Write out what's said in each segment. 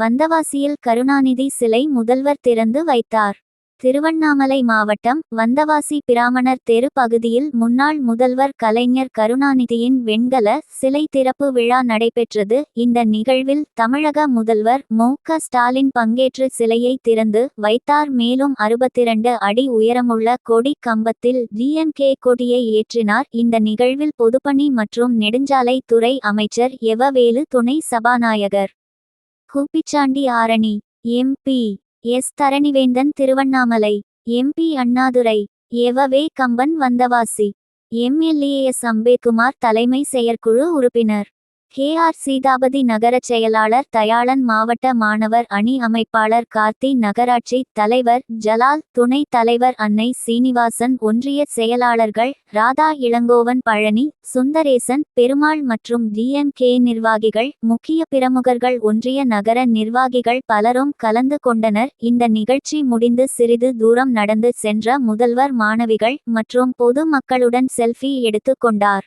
வந்தவாசியில் கருணாநிதி சிலை முதல்வர் திறந்து வைத்தார். திருவண்ணாமலை மாவட்டம் வந்தவாசி பிராமணர் தெரு பகுதியில் முன்னாள் முதல்வர் கலைஞர் கருணாநிதியின் வெண்கல சிலை திறப்பு விழா நடைபெற்றது. இந்த நிகழ்வில் தமிழக முதல்வர் மு.க. ஸ்டாலின் பங்கேற்று சிலையை திறந்து வைத்தார். மேலும் 62 அடி உயரமுள்ள கொடி கம்பத்தில் டிஎம்கே கொடியை ஏற்றினார். இந்த நிகழ்வில் பொதுப்பணி மற்றும் நெடுஞ்சாலை துறை அமைச்சர் எவவேலு, துணை சபாநாயகர் K Pitchandi Arani, MP S. Dharanivendhan Tiruvannamalai, MP Annadurai, E V V Kamban Vandavasi, MLA S. Ambethkumar தலைமை செயற்குழு உறுப்பினர் கே.ஆர். சீதாபதி, நகரச் செயலாளர் தயாளன், மாவட்ட மாணவர் அணி அமைப்பாளர் கார்த்தி, நகராட்சி தலைவர் ஜலால், துணை தலைவர் அன்னை சீனிவாசன், ஒன்றிய செயலாளர்கள் ராதா, இளங்கோவன், பழனி, சுந்தரேசன், பெருமாள் மற்றும் டிஎம்கே நிர்வாகிகள், முக்கிய பிரமுகர்கள், ஒன்றிய நகர நிர்வாகிகள் பலரும் கலந்து கொண்டனர். இந்த நிகழ்ச்சி முடிந்து சிறிது தூரம் நடந்து சென்ற முதல்வர் மாணவிகள் மற்றும் பொது மக்களுடன் செல்ஃபி எடுத்து கொண்டார்.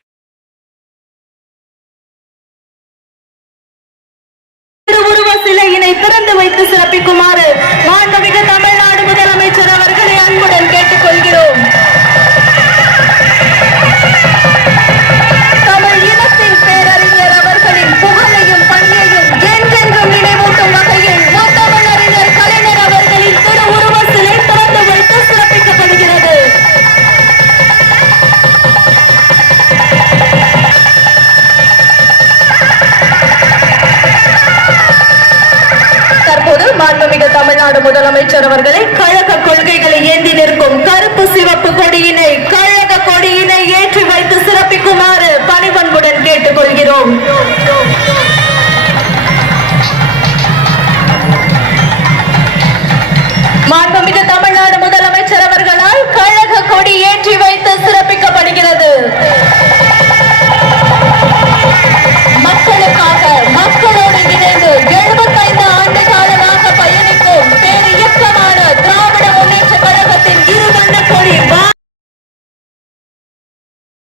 சிலையினை திறந்து வைத்து சிறப்பிக்குமாறு மாண்புமிகு தமிழ்நாடு முதலமைச்சர் அவர்களை அன்புடன் கேட்டுக்கொள்கிறோம். தமிழ் இனத்தின் பேரறிஞர் அவர்களின் புகழையும் பணியையும் என்றென்றும் நினைவூட்டும் வகையில் முத்தமிழறிஞர் கலைஞர் அவர்களின் திருவுருவ சிலை திறந்து வைத்து சிறப்பிக்கப்படுகிறது. மாண்புமிகு தமிழ்நாடு முதலமைச்சர் அவர்களை கழக கொள்கைகளை ஏந்தி நிற்கும் கருப்பு சிவப்பு கொடியினை, கழக கொடியினை ஏற்றி வைத்து சிறப்பிக்குமாறு பணிவன்புடன் கேட்டுக்கொள்கிறோம். மாண்புமிகு தமிழ்நாடு முதலமைச்சர் அவர்களால் கழக கொடி ஏற்றி வைத்து சிறப்பிக்கப்படுகிறது.